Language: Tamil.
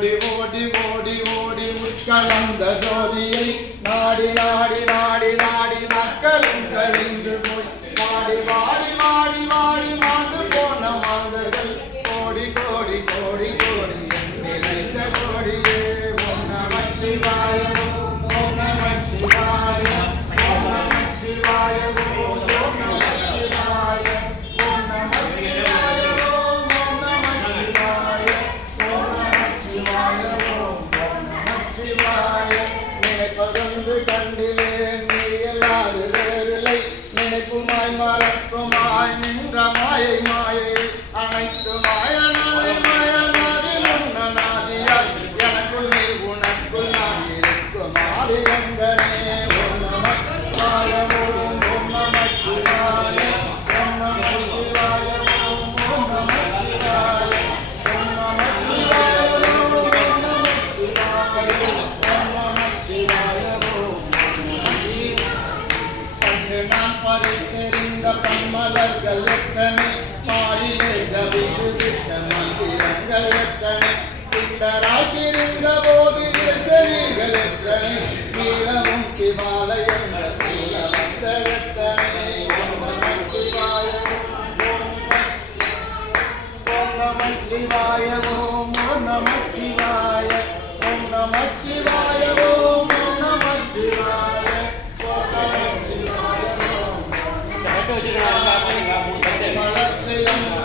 ஓடி ஓடி ஓடி ஓடி உட்கலந்த ஜோதியை நாடி நாடி நாடி நாடி மக்களும் கழிந்து போய். மாடி மாடி மாடி மாடி மாண்டு போன மாந்தர்கள். கோடி கோடி கோடி கோடி நிறைந்த கோடியே. ஒன்ன சிவா நினைப்பதொன்று கண்டிலேன் நீ அல்லாது வேறில்லை. நினைப்புமாய் மறக்குமாய் நின்ற மாயை மாயை அனைத்து மாயனாய் நான் பறித்தெறிந்த பன்மலர்கள் எத்தனை பாடிலே கவிது விட்ட மந்திரங்கள் எத்தனை பிண்டராக்கிருந்த போது நீங்கள் எத்தனை வீரமும் சிவாலயங்கள் சூழ வந்த எத்தனை ஓம் நம சிவாய ஓம் நம சிவாய ஓம் ஓம் Yeah.